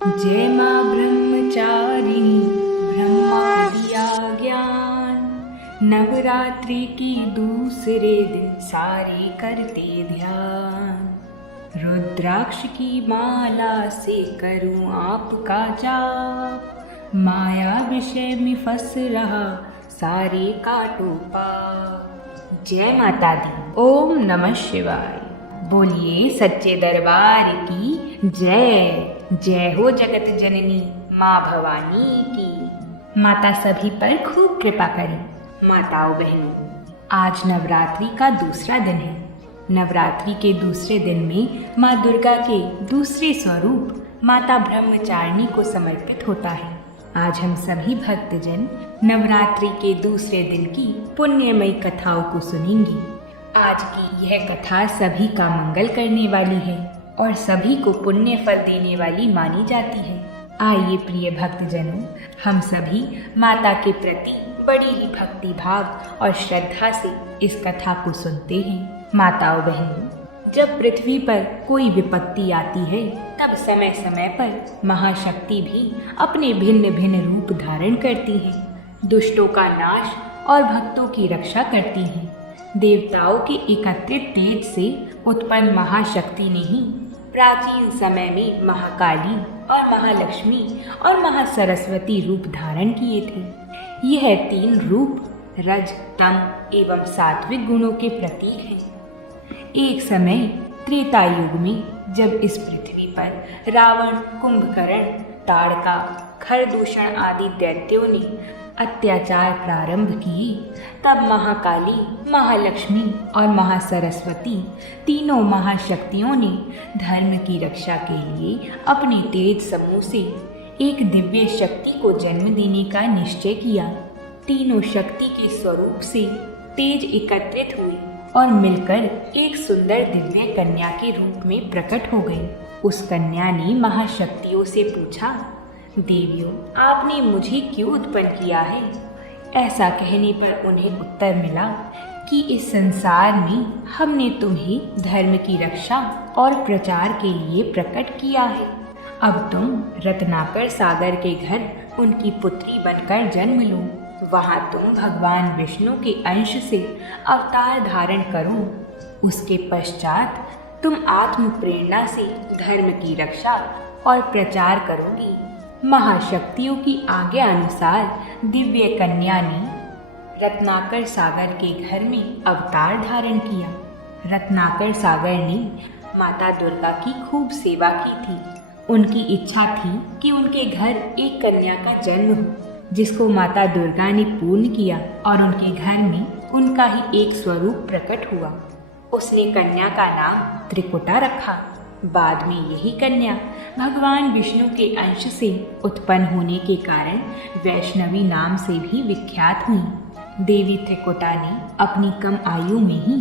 जय माँ ब्रह्मचारिणी ब्रह्मा दिया ज्ञान। नवरात्रि की दूसरे दिन सारे करते ध्यान। रुद्राक्ष की माला से करूं आपका जाप। माया विषय में फंस रहा सारे काटो पाप। जय माता दी। ओम नमः शिवाय। बोलिए सच्चे दरबार की जय। जय हो जगत जननी माँ भवानी की। माता सभी पर खूब कृपा करे। माताओं बहनों, आज नवरात्रि का दूसरा दिन है। नवरात्रि के दूसरे दिन में माँ दुर्गा के दूसरे स्वरूप माता ब्रह्मचारिणी को समर्पित होता है। आज हम सभी भक्तजन नवरात्रि के दूसरे दिन की पुण्यमयी कथाओं को सुनेंगे। आज की यह कथा सभी का मंगल करने वाली है और सभी को पुण्य फल देने वाली मानी जाती है। आइए प्रिय भक्तजनों, हम सभी माता के प्रति बड़ी ही भक्ति भाव और श्रद्धा से इस कथा को सुनते हैं। माताओं बहनों, जब पृथ्वी पर कोई विपत्ति आती है तब समय समय पर महाशक्ति भी अपने भिन्न भिन्न रूप धारण करती है। दुष्टों का नाश और भक्तों की रक्षा करती हैं। देवताओं के एकत्रित तेज से उत्पन्न महाशक्ति ने ही प्राचीन समय में महाकाली और महालक्ष्मी और महासरस्वती रूप धारण किए थे। यह तीन रूप रज, तम एवं सात्विक गुणों के प्रतीक हैं। एक समय त्रेता युग में जब इस पृथ्वी पर रावण, कुंभकर्ण, ताड़का, खरदूषण आदि दैत्यों ने अत्याचार प्रारंभ किए, तब महाकाली, महालक्ष्मी और महासरस्वती तीनों महाशक्तियों ने धर्म की रक्षा के लिए अपने तेज समूह से एक दिव्य शक्ति को जन्म देने का निश्चय किया। तीनों शक्ति के स्वरूप से तेज एकत्रित हुए और मिलकर एक सुंदर दिव्य कन्या के रूप में प्रकट हो गई। उस कन्या ने महाशक्तियों से पूछा, देवियों, आपने मुझे क्यों उत्पन्न किया है? ऐसा कहने पर उन्हें उत्तर मिला कि इस संसार में हमने तुम्हें धर्म की रक्षा और प्रचार के लिए प्रकट किया है। अब तुम रत्नाकर सागर के घर उनकी पुत्री बनकर जन्म लो। वहाँ तुम भगवान विष्णु के अंश से अवतार धारण करो। उसके पश्चात तुम आत्म प्रेरणा से धर्म की रक्षा और प्रचार करोगी। महाशक्तियों की आज्ञा अनुसार दिव्य कन्या ने रत्नाकर सागर के घर में अवतार धारण किया। रत्नाकर सागर ने माता दुर्गा की खूब सेवा की थी। उनकी इच्छा थी कि उनके घर एक कन्या का जन्म हो, जिसको माता दुर्गा ने पूर्ण किया और उनके घर में उनका ही एक स्वरूप प्रकट हुआ। उसने कन्या का नाम त्रिकुटा रखा। बाद में यही कन्या भगवान विष्णु के अंश से उत्पन्न होने के कारण वैष्णवी नाम से भी विख्यात हुई। देवी त्रिकुटा ने अपनी कम आयु में ही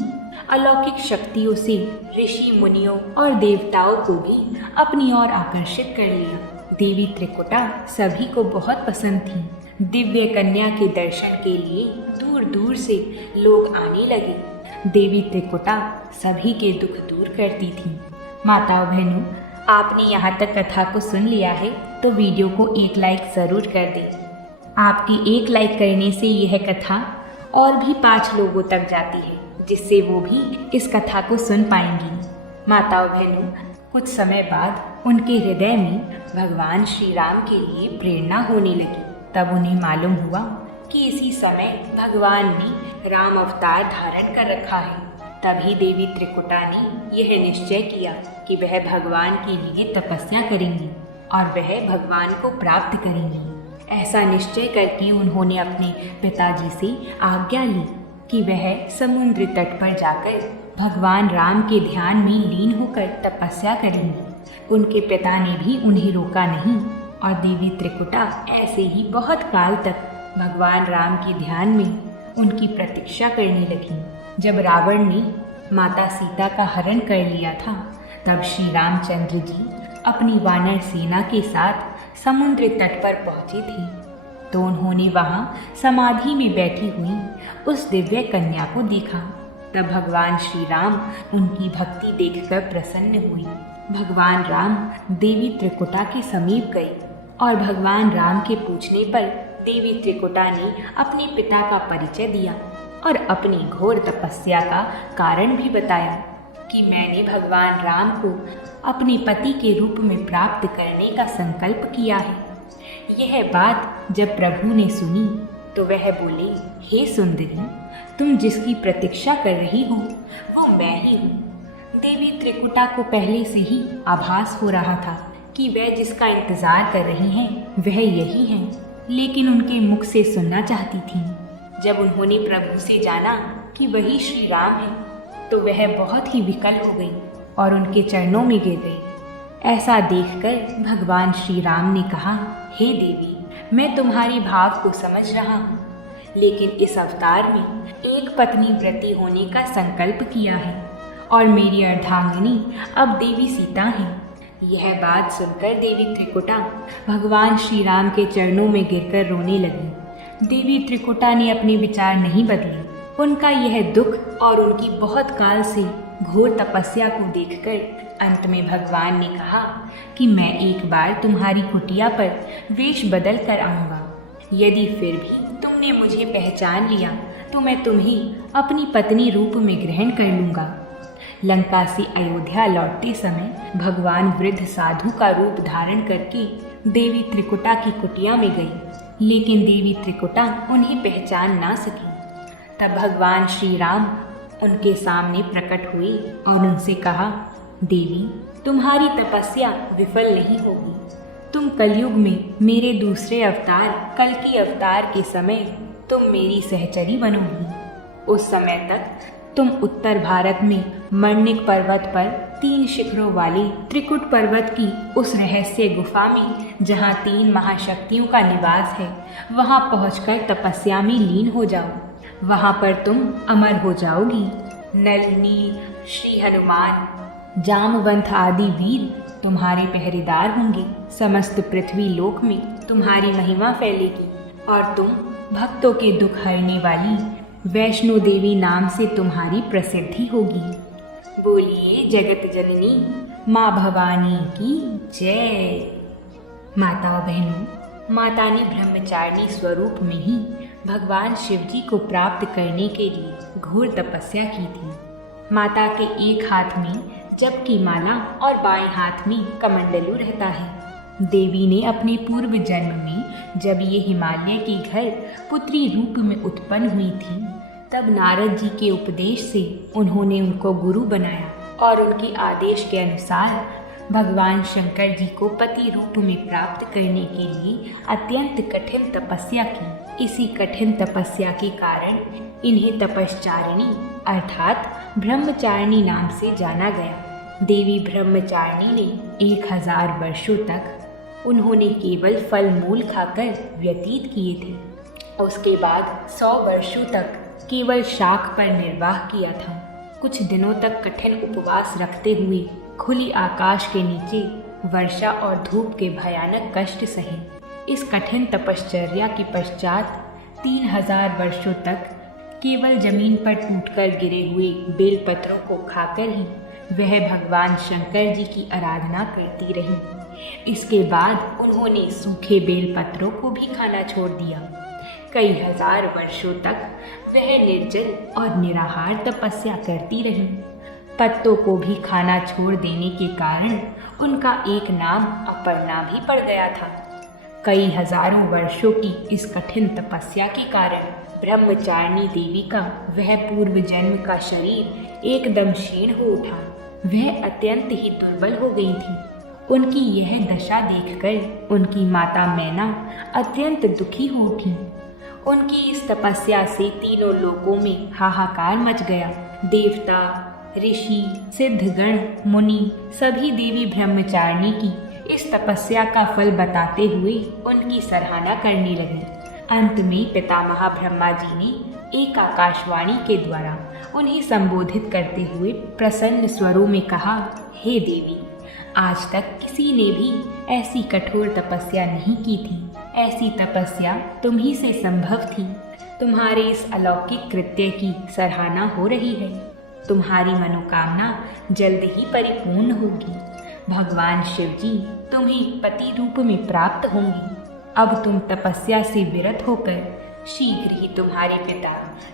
अलौकिक शक्तियों से ऋषि मुनियों और देवताओं को भी अपनी ओर आकर्षित कर लिया। देवी त्रिकुटा सभी को बहुत पसंद थी। दिव्य कन्या के दर्शन के लिए दूर दूर से लोग आने लगे। देवी त्रिकुटा सभी के दुख दूर करती थी। माताओं बहनों, आपने यहाँ तक कथा को सुन लिया है तो वीडियो को एक लाइक ज़रूर कर दें। आपकी एक लाइक करने से यह कथा और भी 5 लोगों तक जाती है, जिससे वो भी इस कथा को सुन पाएंगी। माताओं बहनों, कुछ समय बाद उनके हृदय में भगवान श्री राम के लिए प्रेरणा होने लगी। तब उन्हें मालूम हुआ कि इसी समय भगवान ने राम अवतार धारण कर रखा है। तभी देवी त्रिकुटा ने यह निश्चय किया कि वह भगवान के लिए तपस्या करेंगी और वह भगवान को प्राप्त करेंगी। ऐसा निश्चय करके उन्होंने अपने पिताजी से आज्ञा ली कि वह समुद्र तट पर जाकर भगवान राम के ध्यान में लीन होकर तपस्या करेंगी। उनके पिता ने भी उन्हें रोका नहीं और देवी त्रिकुटा ऐसे ही बहुत काल तक भगवान राम के ध्यान में उनकी प्रतीक्षा करने लगी। जब रावण ने माता सीता का हरण कर लिया था, तब श्री रामचंद्र जी अपनी वानर सेना के साथ समुद्र तट पर पहुंचे थे। तो उन्होंने वहां समाधि में बैठी हुई उस दिव्य कन्या को देखा। तब भगवान श्री राम उनकी भक्ति देखकर प्रसन्न हुए भगवान राम देवी त्रिकुटा के समीप गए और भगवान राम के पूछने पर देवी त्रिकुटा ने अपने पिता का परिचय दिया और अपनी घोर तपस्या का कारण भी बताया कि मैंने भगवान राम को अपने पति के रूप में प्राप्त करने का संकल्प किया है। यह बात जब प्रभु ने सुनी तो वह बोले, हे सुंदरी, तुम जिसकी प्रतीक्षा कर रही हो वो मैं ही हूँ। देवी त्रिकुटा को पहले से ही आभास हो रहा था कि वह जिसका इंतजार कर रही हैं वह यही हैं, लेकिन उनके मुख से सुनना चाहती थी। जब उन्होंने प्रभु से जाना कि वही श्री राम हैं, तो वह बहुत ही विकल हो गई और उनके चरणों में गिर गई। ऐसा देखकर भगवान श्री राम ने कहा, हे देवी, मैं तुम्हारी भाव को समझ रहा हूँ, लेकिन इस अवतार में एक पत्नी व्रती होने का संकल्प किया है और मेरी अर्धांगिनी अब देवी सीता है। यह बात सुनकर देवी त्रिकुटा भगवान श्री राम के चरणों में गिरकर रोने लगी। देवी त्रिकुटा ने अपने विचार नहीं बदले। उनका यह दुख और उनकी बहुत काल से घोर तपस्या को देखकर अंत में भगवान ने कहा कि मैं एक बार तुम्हारी कुटिया पर वेश बदल कर आऊँगा। यदि फिर भी तुमने मुझे पहचान लिया तो मैं तुम्हें अपनी पत्नी रूप में ग्रहण कर लूँगा। लंका से अयोध्या लौटते समय भगवान वृद्ध साधु का रूप धारण करके देवी त्रिकुटा की कुटिया में गई, लेकिन देवी त्रिकुटा उन्हें पहचान ना सकी। तब भगवान श्री राम उनके सामने प्रकट हुए और उनसे कहा, देवी, तुम्हारी तपस्या विफल नहीं होगी। तुम कलयुग में मेरे दूसरे अवतार कल की अवतार के समय तुम मेरी सहचरी बनोगी। उस समय तक तुम उत्तर भारत में मणिक पर्वत पर 3 शिखरों वाली त्रिकुट पर्वत की उस रहस्य गुफा में, जहाँ 3 महाशक्तियों का निवास है, वहाँ पहुँचकर तपस्या में लीन हो जाओ। वहाँ पर तुम अमर हो जाओगी। नल, नील, श्री हनुमान, जामवंत आदि वीर तुम्हारे पहरेदार होंगे। समस्त पृथ्वी लोक में तुम्हारी महिमा फैलेगी और तुम भक्तों के दुख हरने वाली वैष्णो देवी नाम से तुम्हारी प्रसिद्धि होगी। बोलिए जगत जननी माँ भवानी की जय। माता बहनों, माता ने ब्रह्मचारिणी स्वरूप में ही भगवान शिव जी को प्राप्त करने के लिए घोर तपस्या की थी। माता के एक हाथ में जप की माला और बाएं हाथ में कमंडलू रहता है। देवी ने अपने पूर्व जन्म में जब ये हिमालय की घर पुत्री रूप में उत्पन्न हुई थी, तब नारद जी के उपदेश से उन्होंने उनको गुरु बनाया और उनके आदेश के अनुसार भगवान शंकर जी को पति रूप में प्राप्त करने के लिए अत्यंत कठिन तपस्या की। इसी कठिन तपस्या के कारण इन्हें तपश्चारिणी अर्थात ब्रह्मचारिणी नाम से जाना गया। देवी ब्रह्मचारिणी ने 1000 वर्षों तक उन्होंने केवल फल मूल खाकर व्यतीत किए थे। उसके बाद 100 वर्षों तक केवल शाक पर निर्वाह किया था। कुछ दिनों तक कठिन उपवास रखते हुए खुली आकाश के नीचे वर्षा और धूप के भयानक कष्ट सहे। इस कठिन तपश्चर्या के पश्चात 3000 वर्षों तक केवल जमीन पर टूटकर गिरे हुए बेलपत्रों को खाकर ही वह भगवान शंकर जी की आराधना करती रही। इसके बाद उन्होंने सूखे बेलपत्रों को भी खाना छोड़ दिया। कई हजार वर्षों तक वह निर्जल और निराहार तपस्या करती रही। पत्तों को भी खाना छोड़ देने के कारण उनका एक नाम अपर्णा भी पड़ गया था। कई हजारों वर्षों की इस कठिन तपस्या के कारण ब्रह्मचारिणी देवी का वह पूर्व जन्म का शरीर एकदम क्षीण हो उठा। वह अत्यंत ही दुर्बल हो गई थी। उनकी यह दशा देखकर उनकी माता मैना अत्यंत दुखी हो उठी। उनकी इस तपस्या से तीनों लोकों में हाहाकार मच गया। देवता, ऋषि, सिद्धगण, मुनि सभी देवी ब्रह्मचारिणी की इस तपस्या का फल बताते हुए उनकी सराहना करने लगे। अंत में पितामह ब्रह्मा जी ने एक आकाशवाणी के द्वारा उन्हें संबोधित करते हुए प्रसन्न स्वरों में कहा, हे देवी, आज तक किसी ने भी ऐसी कठोर तपस्या नहीं की थी। ऐसी तपस्या तुम ही से संभव थी। तुम्हारे इस अलौकिक कृत्य की सराहना हो रही है। तुम्हारी मनोकामना जल्द ही परिपूर्ण होगी। भगवान शिव जी तुम्हें पति रूप में प्राप्त होंगे। अब तुम तपस्या से विरत होकर शीघ्र ही तुम्हारे पिता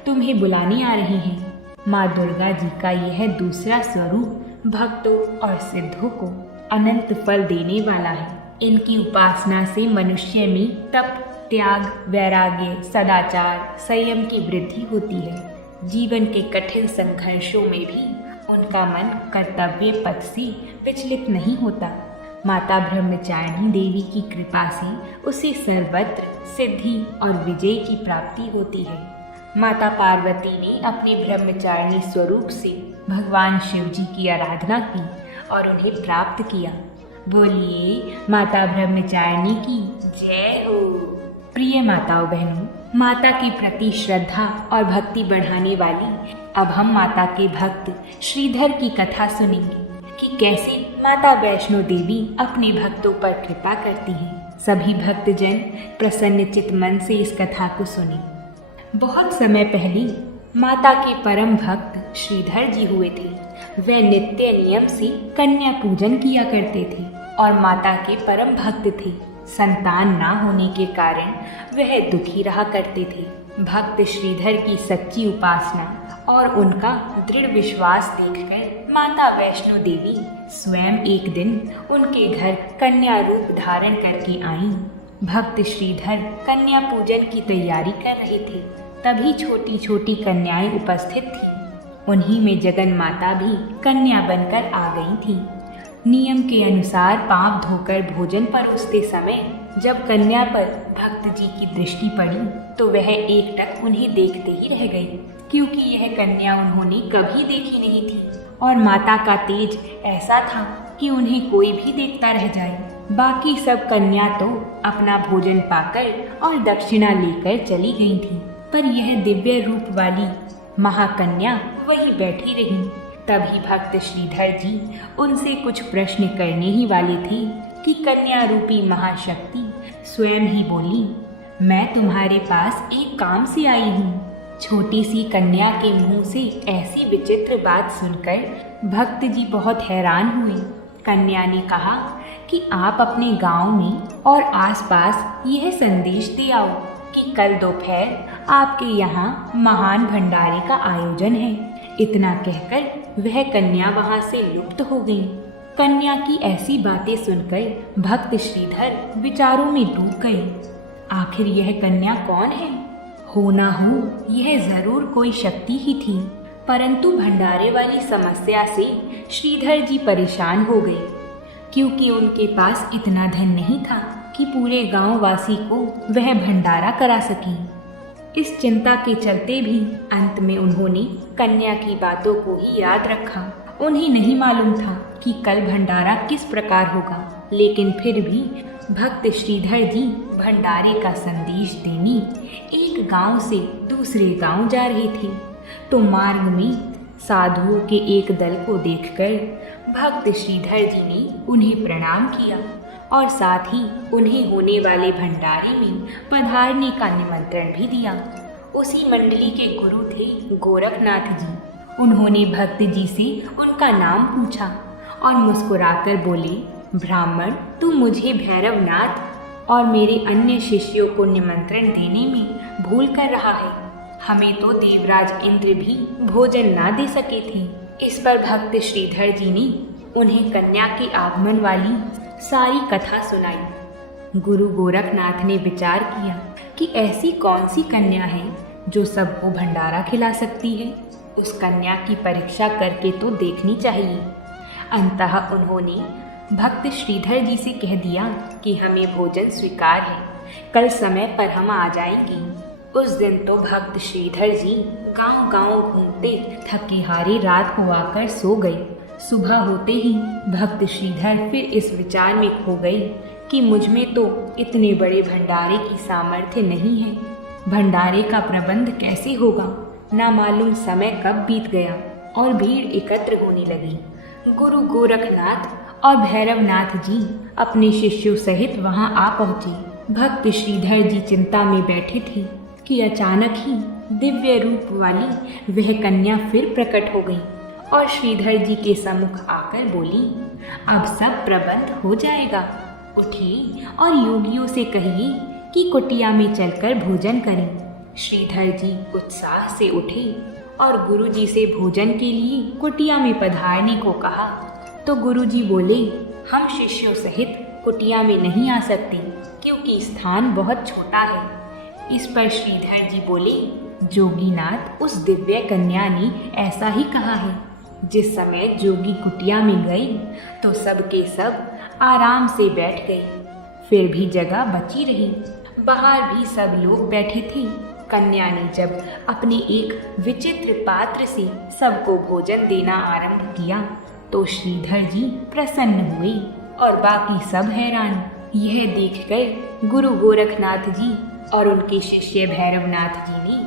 तुम्हें बुलाने आ रहे हैं। माँ दुर्गा जी का यह दूसरा स्वरूप भक्तों और सिद्धों को अनंत फल देने वाला है। इनकी उपासना से मनुष्य में तप, त्याग, वैराग्य, सदाचार, संयम की वृद्धि होती है। जीवन के कठिन संघर्षों में भी उनका मन कर्तव्य पथ से विचलित नहीं होता। माता ब्रह्मचारिणी देवी की कृपा से उसे सर्वत्र सिद्धि और विजय की प्राप्ति होती है। माता पार्वती ने अपने ब्रह्मचारिणी स्वरूप से भगवान शिव जी की आराधना की और उन्हें प्राप्त किया। बोलिए माता ब्रह्मचारिणी की जय हो। प्रिय माताओं बहनों, माता के प्रति श्रद्धा और भक्ति बढ़ाने वाली अब हम माता के भक्त श्रीधर की कथा सुनेंगे कि कैसे माता वैष्णो देवी अपने भक्तों पर कृपा करती हैं। सभी भक्तजन प्रसन्न चित्त मन से इस कथा को सुने। बहुत समय पहले माता के परम भक्त श्रीधर जी हुए थे। वे नित्य नियम से कन्या पूजन किया करते थे और माता के परम भक्त थे। संतान ना होने के कारण वह दुखी रहा करते थे। भक्त श्रीधर की सच्ची उपासना और उनका दृढ़ विश्वास देखकर माता वैष्णो देवी स्वयं एक दिन उनके घर कन्या रूप धारण करके आईं। भक्त श्रीधर कन्या पूजन की तैयारी कर रहे थे। तभी छोटी छोटी कन्याएं उपस्थित थीं। उन्हीं में जगन माता भी कन्या बनकर आ गई थी। नियम के अनुसार पांव धोकर भोजन परोसते समय जब कन्या पर भक्त जी की दृष्टि पड़ी तो वह एकटक उन्हें देखते ही रह गई, क्योंकि यह कन्या उन्होंने कभी देखी नहीं थी और माता का तेज ऐसा था कि उन्हें कोई भी देखता रह जाए। बाकी सब कन्या तो अपना भोजन पाकर और दक्षिणा लेकर चली गई थी, पर यह दिव्य रूप वाली महाकन्या वहीं बैठी रही। तभी भक्त श्रीधर जी उनसे कुछ प्रश्न करने ही वाले थे कि कन्या रूपी महाशक्ति स्वयं ही बोली, मैं तुम्हारे पास एक काम से आई हूँ। छोटी सी कन्या के मुंह से ऐसी विचित्र बात सुनकर भक्त जी बहुत हैरान हुए। कन्या ने कहा कि आप अपने गांव में और आसपास यह संदेश दे आओ कि कल दोपहर आपके यहाँ महान भंडारे का आयोजन है। इतना कहकर वह कन्या वहां से लुप्त हो गई। कन्या की ऐसी बातें सुनकर भक्त श्रीधर विचारों में डूब गए। आखिर यह कन्या कौन है? हो ना हो यह जरूर कोई शक्ति ही थी। परंतु भंडारे वाली समस्या से श्रीधर जी परेशान हो गए, क्योंकि उनके पास इतना धन नहीं था कि पूरे गांव वासी को वह भंडारा करा सके। इस चिंता के चलते भी अंत में उन्होंने कन्या की बातों को ही याद रखा। उन्हें नहीं मालूम था कि कल भंडारा किस प्रकार होगा, लेकिन फिर भी भक्त श्रीधर जी भंडारे का संदेश देने एक गांव से दूसरे गांव जा रहे थे। तो मार्ग में साधुओं के एक दल को देखकर भक्त श्रीधर जी ने उन्हें प्रणाम किया और साथ ही उन्हें होने वाले भंडारे में पधारने का निमंत्रण भी दिया। उसी मंडली के गुरु थे गोरखनाथ जी। उन्होंने भक्त जी से उनका नाम पूछा और मुस्कुराकर बोले, ब्राह्मण तू मुझे भैरवनाथ और मेरे अन्य शिष्यों को निमंत्रण देने में भूल कर रहा है। हमें तो देवराज इंद्र भी भोजन ना दे सके थे। इस पर भक्त श्रीधर जी ने उन्हें कन्या के आगमन वाली सारी कथा सुनाई। गुरु गोरखनाथ ने विचार किया कि ऐसी कौन सी कन्या है जो सबको भंडारा खिला सकती है। उस कन्या की परीक्षा करके तो देखनी चाहिए। अंततः उन्होंने भक्त श्रीधर जी से कह दिया कि हमें भोजन स्वीकार है, कल समय पर हम आ जाएंगे। उस दिन तो भक्त श्रीधर जी गांव-गांव घूमते थके हारे रात को आकर सो गए। सुबह होते ही भक्त श्रीधर फिर इस विचार में खो गए कि मुझ में तो इतने बड़े भंडारे की सामर्थ्य नहीं है। भंडारे का प्रबंध कैसे होगा? ना मालूम समय कब बीत गया और भीड़ एकत्र होने लगी। गुरु गोरखनाथ और भैरवनाथ जी अपने शिष्यों सहित वहां आ पहुंचे। भक्त श्रीधर जी चिंता में बैठे थे कि अचानक ही दिव्य रूप वाली वह कन्या फिर प्रकट हो गई और श्रीधर जी के सम्मुख आकर बोली, अब सब प्रबंध हो जाएगा। उठिए और योगियों से कहिए कि कुटिया में चलकर भोजन करें। श्रीधर जी उत्साह से उठे और गुरुजी से भोजन के लिए कुटिया में पधारने को कहा तो गुरुजी बोले, हम शिष्यों सहित कुटिया में नहीं आ सकते क्योंकि स्थान बहुत छोटा है। इस पर श्रीधर जी बोले, जोगीनाथ, उस दिव्य कन्या ने ऐसा ही कहा है। जिस समय जोगी कुटिया में गए तो सब के सब आराम से बैठ गए, फिर भी जगह बची रही। बाहर भी सब लोग बैठे थे। कन्या ने जब अपने एक विचित्र पात्र से सबको भोजन देना आरंभ किया तो श्रीधर जी प्रसन्न हुए और बाकी सब हैरान। यह देखकर गुरु गोरखनाथ जी और उनके शिष्य भैरवनाथ जी ने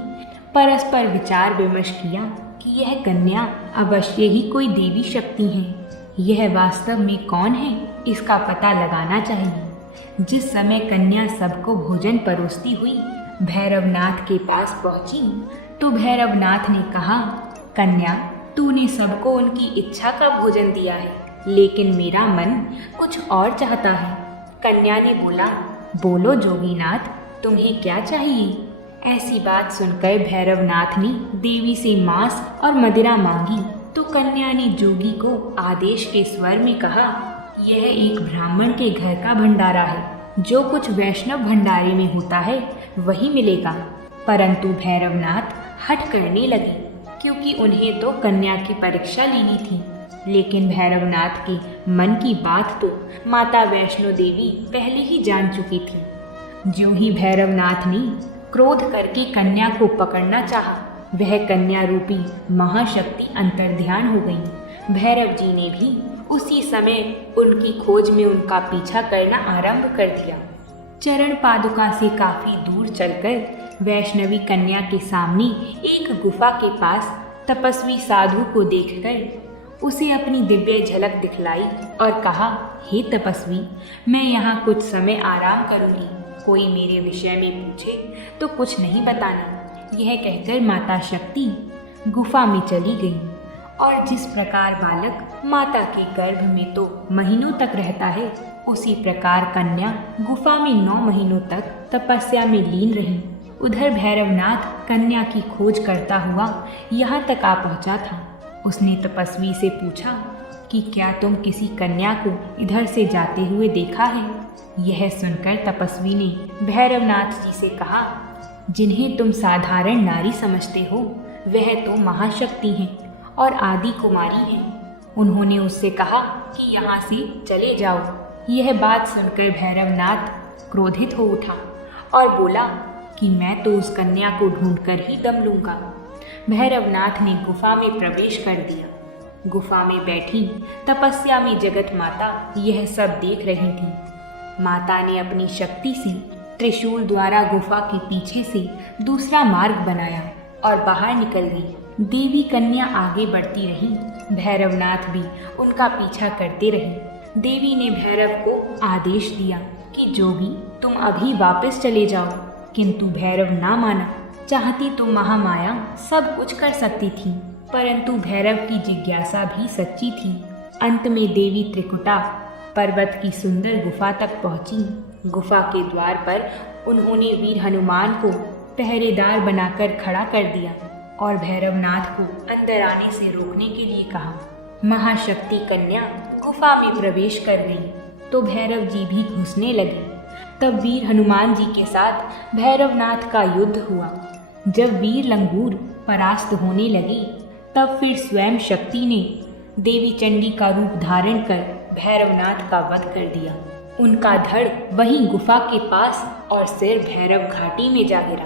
परस्पर विचार विमर्श किया कि यह कन्या अवश्य ही कोई देवी शक्ति है। यह वास्तव में कौन है, इसका पता लगाना चाहिए। जिस समय कन्या सबको भोजन परोसती हुई भैरवनाथ के पास पहुंची तो भैरवनाथ ने कहा, कन्या, तूने सबको उनकी इच्छा का भोजन दिया है, लेकिन मेरा मन कुछ और चाहता है। कन्या ने बोला, बोलो जोगीनाथ, तुम्हें क्या चाहिए? ऐसी बात सुनकर भैरवनाथ ने देवी से मांस और मदिरा मांगी तो कन्या ने जोगी को आदेश के स्वर में कहा, यह एक ब्राह्मण के घर का भंडारा है, जो कुछ वैष्णव भंडारे में होता है वही मिलेगा। परंतु भैरवनाथ हठ करने लगे क्योंकि उन्हें तो कन्या की परीक्षा लेनी थी। लेकिन भैरवनाथ के मन की बात तो माता वैष्णो देवी पहले ही जान चुकी थी। जो ही भैरवनाथ ने क्रोध करके कन्या को पकड़ना चाहा, वह कन्या रूपी महाशक्ति अंतर्ध्यान हो गई। भैरव जी ने भी उसी समय उनकी खोज में उनका पीछा करना आरंभ कर दिया। चरण पादुका से काफी दूर चलकर वैष्णवी कन्या के सामने एक गुफा के पास तपस्वी साधु को देखकर उसे अपनी दिव्य झलक दिखलाई और कहा, हे तपस्वी, मैं यहाँ कुछ समय आराम करूँगी। कोई मेरे विषय में पूछे तो कुछ नहीं बताना। यह कहकर माता शक्ति गुफा में चली गई। और जिस प्रकार बालक माता के गर्भ में तो महीनों तक रहता है, उसी प्रकार कन्या गुफा में 9 महीनों तक तपस्या में लीन रही। उधर भैरवनाथ कन्या की खोज करता हुआ यहाँ तक आ पहुँचा था। उसने तपस्वी से पूछा कि क्या तुम किसी कन्या को इधर से जाते हुए देखा है? यह सुनकर तपस्वी ने भैरवनाथ जी से कहा, जिन्हें तुम साधारण नारी समझते हो वह तो महाशक्ति हैं और आदि कुमारी हैं। उन्होंने उससे कहा कि यहाँ से चले जाओ। यह बात सुनकर भैरवनाथ क्रोधित हो उठा और बोला कि मैं तो उस कन्या को ढूंढकर ही दम लूँगा। भैरवनाथ ने गुफा में प्रवेश कर दिया। गुफा में बैठी तपस्या में जगत माता यह सब देख रही थी। माता ने अपनी शक्ति से त्रिशूल द्वारा गुफा के पीछे से दूसरा मार्ग बनाया और बाहर निकल गई। देवी कन्या आगे बढ़ती रही, भैरवनाथ भी उनका पीछा करते रहे। देवी ने भैरव को आदेश दिया कि जोगी, तुम अभी वापस चले जाओ, किंतु भैरव ना माना। चाहती तो महामाया सब कुछ कर सकती थी, परंतु भैरव की जिज्ञासा भी सच्ची थी। अंत में देवी त्रिकुटा पर्वत की सुंदर गुफा तक पहुंची। गुफा के द्वार पर उन्होंने वीर हनुमान को पहरेदार बनाकर खड़ा कर दिया और भैरवनाथ को अंदर आने से रोकने के लिए कहा। महाशक्ति कन्या गुफा में प्रवेश कर गई तो भैरव जी भी घुसने लगे। तब वीर हनुमान जी के साथ भैरवनाथ का युद्ध हुआ। जब वीर लंगूर परास्त होने लगी तब फिर स्वयं शक्ति ने देवी चंडी का रूप धारण कर भैरवनाथ का वध कर दिया। उनका धड़ वहीं गुफा के पास और सिर भैरव घाटी में जा गिरा।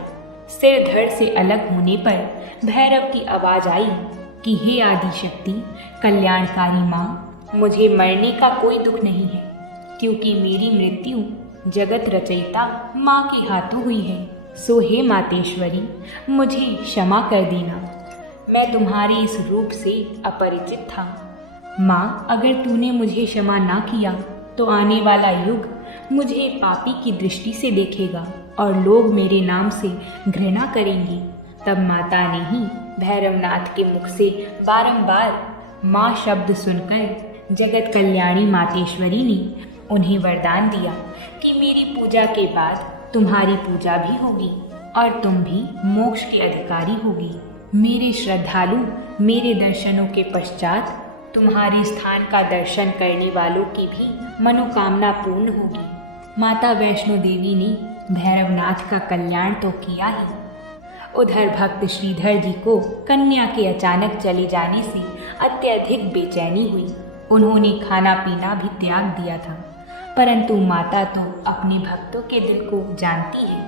सिर धड़ से अलग होने पर भैरव की आवाज आई कि हे आदि शक्ति, कल्याणकारी माँ, मुझे मरने का कोई दुख नहीं है, क्योंकि मेरी मृत्यु जगत रचयिता माँ के हाथों हुई है। सो हे मातेश्वरी, मुझे क्षमा कर देना, मैं तुम्हारे इस रूप से अपरिचित था। माँ, अगर तूने मुझे क्षमा ना किया तो आने वाला युग मुझे पापी की दृष्टि से देखेगा और लोग मेरे नाम से घृणा करेंगे। तब माता ने ही भैरवनाथ के मुख से बारंबार माँ शब्द सुनकर जगत कल्याणी मातेश्वरी ने उन्हें वरदान दिया कि मेरी पूजा के बाद तुम्हारी पूजा भी होगी और तुम भी मोक्ष की अधिकारी होगी। मेरे श्रद्धालु मेरे दर्शनों के पश्चात तुम्हारे स्थान का दर्शन करने वालों की भी मनोकामना पूर्ण होगी। माता वैष्णो देवी ने भैरवनाथ का कल्याण तो किया ही, उधर भक्त श्रीधर जी को कन्या के अचानक चले जाने से अत्यधिक बेचैनी हुई। उन्होंने खाना पीना भी त्याग दिया था, परंतु माता तो अपने भक्तों के दिल को जानती है,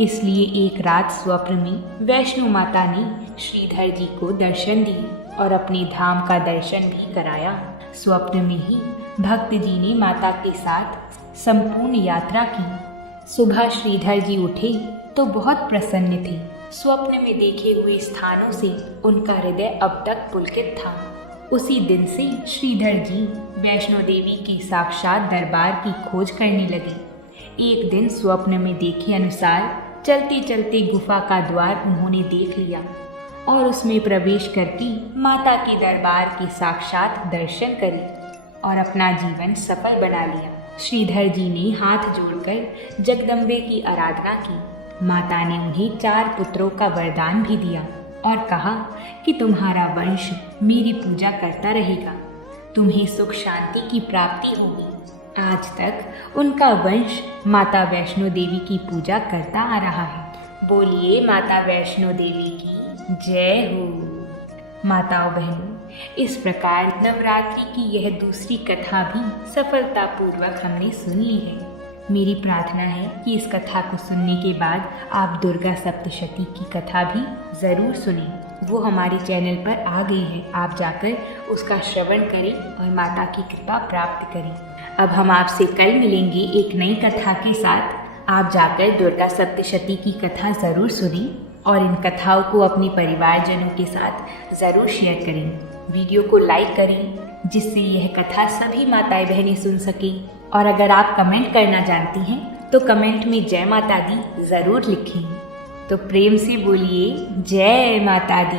इसलिए एक रात स्वप्न में वैष्णो माता ने श्रीधर जी को दर्शन दिए और अपने धाम का दर्शन भी कराया। स्वप्न में ही भक्त जी ने माता के साथ संपूर्ण यात्रा की। सुबह श्रीधर जी उठे तो बहुत प्रसन्न थे। स्वप्न में देखे हुए स्थानों से उनका हृदय अब तक पुलकित था। उसी दिन से श्रीधर जी वैष्णो देवी के साक्षात दरबार की खोज करने लगे। एक दिन स्वप्न में देखे अनुसार चलते चलते गुफा का द्वार उन्होंने देख लिया और उसमें प्रवेश करके माता के दरबार के साक्षात दर्शन करे और अपना जीवन सफल बना लिया। श्रीधर जी ने हाथ जोड़कर जगदम्बे की आराधना की। माता ने उन्हें 4 पुत्रों का वरदान भी दिया और कहा कि तुम्हारा वंश मेरी पूजा करता रहेगा, तुम्हें सुख शांति की प्राप्ति होगी। आज तक उनका वंश माता वैष्णो देवी की पूजा करता आ रहा है। बोलिए माता वैष्णो देवी की जय हो। माताओं बहनों, इस प्रकार नवरात्रि की यह दूसरी कथा भी सफलतापूर्वक हमने सुन ली है। मेरी प्रार्थना है कि इस कथा को सुनने के बाद आप दुर्गा सप्तशती की कथा भी ज़रूर सुनें। वो हमारे चैनल पर आ गई है, आप जाकर उसका श्रवण करें और माता की कृपा प्राप्त करें। अब हम आपसे कल मिलेंगे एक नई कथा के साथ। आप जाकर दुर्गा सप्तशती की कथा ज़रूर सुनें और इन कथाओं को अपने परिवारजनों के साथ ज़रूर शेयर करें। वीडियो को लाइक करें जिससे यह कथा सभी माताएं बहनें सुन सकें। और अगर आप कमेंट करना जानती हैं तो कमेंट में जय माता दी ज़रूर लिखें। तो प्रेम से बोलिए जय माता दी।